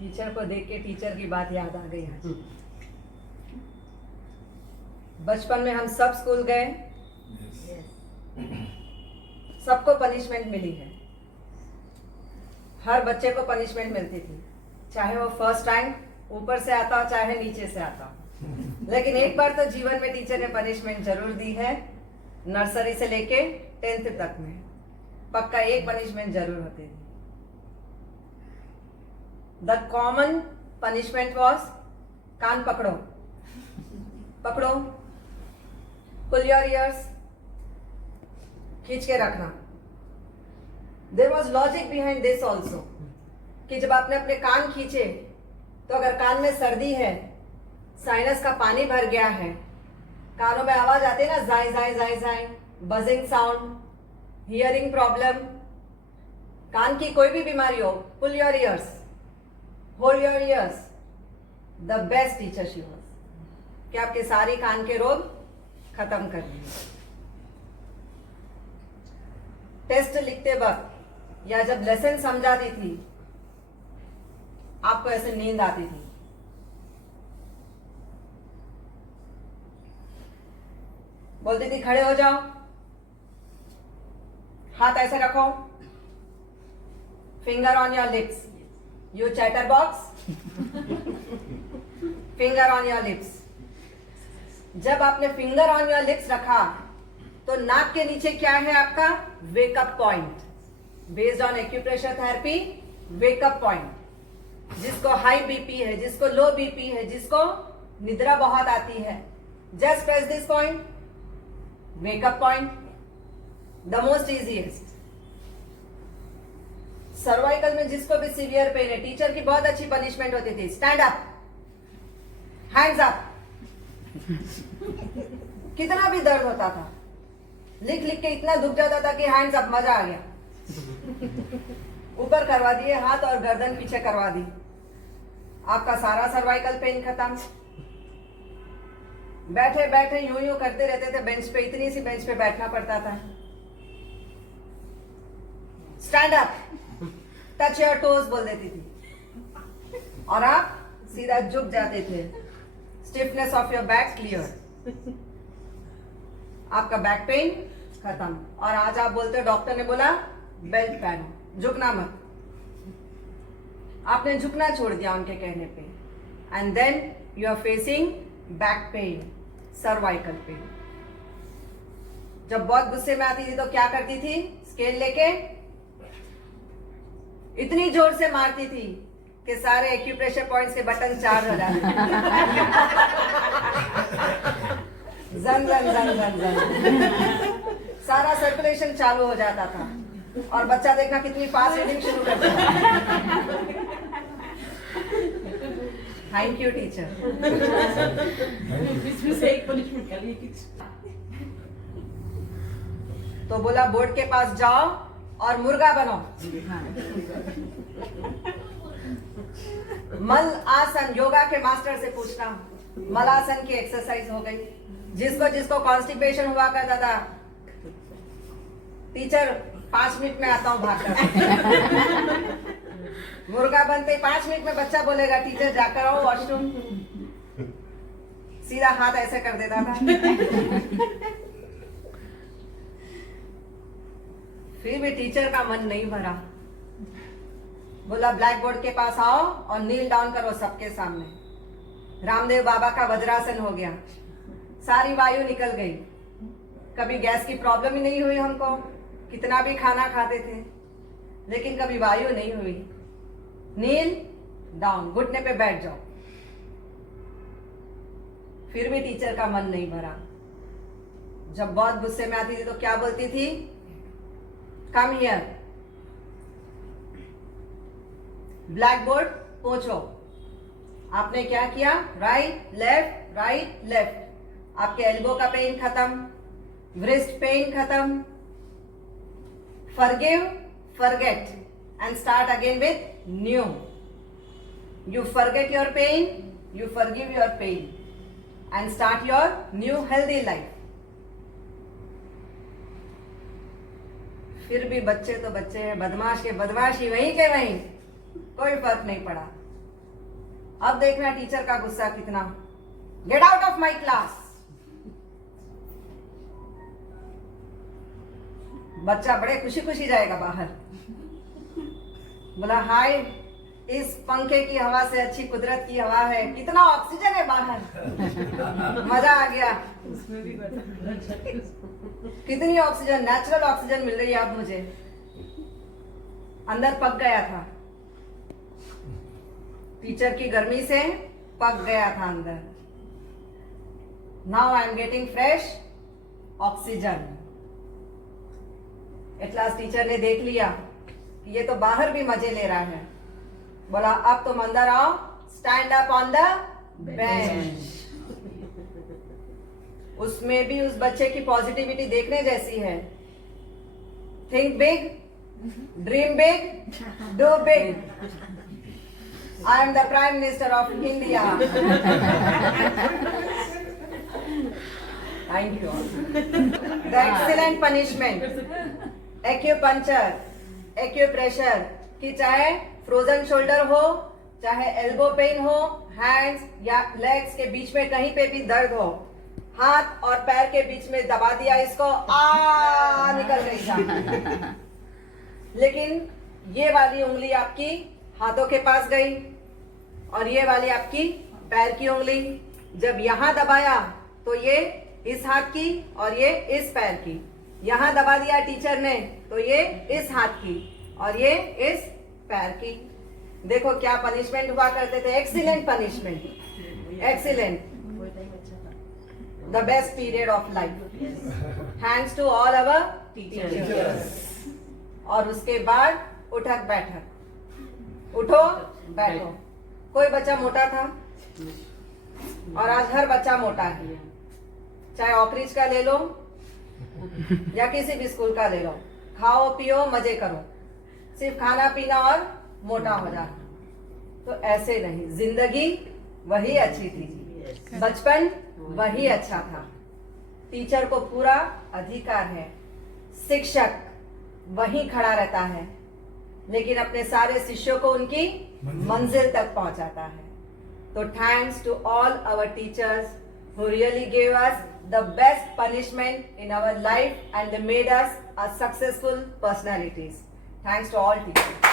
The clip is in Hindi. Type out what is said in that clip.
टीचर को देख के टीचर की बात याद आ गई आज। बचपन में हम सब स्कूल गए, सबको पनिशमेंट मिली है। हर बच्चे को पनिशमेंट मिलती थी, चाहे वो फर्स्ट रैंक ऊपर से आता हो चाहे नीचे से आता हो। लेकिन एक बार तो जीवन में टीचर ने पनिशमेंट जरूर दी है। नर्सरी से लेके 10th तक में पक्का एक पनिशमेंट जरूर होती थी। द कॉमन पनिशमेंट वॉज कान पकड़ो, पकड़ो, पुल योर ईयर्स, खींच के रखना। There was logic behind this also कि जब आपने अपने कान खींचे तो अगर कान में सर्दी है, साइनस का पानी भर गया है, कानों में आवाज आती है ना, जाई जाई जाई जाई, बजिंग साउंड, हियरिंग प्रॉब्लम, कान की कोई भी बीमारी हो, pull your ears, hold your ears. The best teacher she was कि आपके सारी कान के रोग खत्म कर दिए। टेस्ट लिखते वक्त या जब लेसन समझाती थी, आपको ऐसे नींद आती थी। बोलती थी खड़े हो जाओ, हाथ ऐसे रखो, finger on your lips, you chatter box, finger on your lips. जब आपने फिंगर ऑन योर लिप्स रखा तो नाक के नीचे क्या है आपका wake up point, based on acupressure therapy. Wake up point, जिसको हाई बीपी है, जिसको लो बीपी है, जिसको निद्रा बहुत आती है, just press this point, wake up point, the most easiest. Cervical में जिसको भी सीवियर पेन है, टीचर की बहुत अच्छी पनिशमेंट होती थी, स्टैंड अप, हैंड्स अप। कितना भी दर्द होता था, लिख लिख के इतना दुख जाता था कि हैंड्स अप, मजा आ गया। ऊपर करवा दिए हाथ और गर्दन पीछे करवा दी, आपका सारा सर्वाइकल पेन खत्म। बैठे बैठे यूं यूं करते रहते थे बेंच पे, इतनी सी बेंच पे बैठना पड़ता था। Stand up, touch your toes बोल देती थी और आप सीधा झुक जाते थे। Stiffness of your back clear, आपका बैक पेन खत्म। और आज आप बोलते हो डॉक्टर ने बोला बेल्ट पहनो, झुकना मत। आपने झुकना छोड़ दिया उनके कहने पे, and then you are facing back pain, cervical pain. जब बहुत गुस्से में आती थी तो क्या करती थी, स्केल लेके इतनी जोर से मारती थी कि सारे एक्यूप्रेशर पॉइंट्स के बटन चार्ज हो जाते थे। जन जन जन जन जन, सारा सर्कुलेशन चालू हो जाता था और बच्चा देखना कितनी फास्ट रीडिंग शुरू कर दिया। Thank you teacher. तो बोला बोर्ड के पास जाओ और मुर्गा बनो। मल आसन, योगा के मास्टर से पूछना, मलासन की एक्सरसाइज हो गई। जिसको जिसको कॉन्स्टिपेशन हुआ करता था, टीचर 5 मिनट में आता हूँ भागकर। मुर्गा बनते 5 मिनट में बच्चा बोलेगा टीचर जाकर आओ वॉशरूम, सीधा हाथ ऐसे कर देता था। फिर भी टीचर का मन नहीं भरा, बोला ब्लैक बोर्ड के पास आओ और नील डाउन करो सबके सामने। रामदेव बाबा का वज्रासन हो गया, सारी वायु निकल गई। कभी गैस की प्रॉब्लम ही नहीं हुई हमको, कितना भी खाना खाते थे, लेकिन कभी वायु नहीं हुई। नील डाउन, घुटने पे बैठ जाओ। फिर भी टीचर का मन नहीं भरा। जब बहुत गुस्से में आती थी तो क्या बोलती थी, कम हियर, ब्लैक बोर्ड पोंछो। आपने क्या किया, राइट लेफ्ट, राइट लेफ्ट। आपके एल्बो का पेन खत्म, wrist पेन खत्म। Forgive, forget and start again with new. You forget your pain, you forgive your pain and start your new healthy life. फिर भी बच्चे तो बच्चे हैं, बदमाश के बदमाश ही वहीं के वहीं, कोई फर्क नहीं पड़ा। अब देखना टीचर का गुस्सा कितना। Get out of my class. बच्चा बड़े खुशी खुशी जाएगा बाहर। बोला हाय, इस पंखे की हवा से अच्छी कुदरत की हवा है, कितना ऑक्सीजन है बाहर, मजा आ गया। कितनी ऑक्सीजन, नेचुरल ऑक्सीजन मिल रही है अब मुझे। अंदर पक गया था, टीचर की गर्मी से पक गया था अंदर। Now I am getting fresh oxygen. At last teacher ने देख लिया कि ये तो बाहर भी मजे ले रहा है। बोला अब तुम अंदर आओ, stand up on the bench. उसमें भी उस बच्चे की पॉजिटिविटी देखने जैसी है। Think big, dream big, do big. I am the prime minister of India. Thank you. The excellent punishment, acupuncture, acupressure, कि चाहे फ्रोजन शोल्डर हो, चाहे एल्बो पेन हो, हैंड्स या लेग्स के बीच में कहीं पे भी दर्द हो, हाथ और पैर के बीच में दबा दिया इसको, आ निकल गई जान। लेकिन ये वाली उंगली आपकी हाथों के पास गई और ये वाली आपकी पैर की उंगली, जब यहां दबाया तो ये इस हाथ की और ये इस पैर की, यहां दबा दिया टीचर ने तो ये इस हाथ की और ये इस पैर की। देखो क्या पनिशमेंट हुआ करते थे। Excellent punishment, excellent, the best period of life. Thanks to all our teachers. और उसके बाद उठक बैठक, उठो बैठो। कोई बच्चा मोटा था और आज हर बच्चा मोटा है, चाहे ऑकरिज का ले लो या किसी भी स्कूल का ले लो। खाओ पियो मजे करो, सिर्फ खाना पीना और मोटा हो जाना। तो ऐसे नहीं, जिंदगी वही अच्छी थी, बचपन वही अच्छा था। टीचर को पूरा अधिकार है, शिक्षक वहीं खड़ा रहता है लेकिन अपने सारे शिष्यों को उनकी मंजिल तक पहुंचाता है। तो thanks to all our teachers who really gave us the best punishment in our life and they made us a successful personalities. Thanks to all teachers.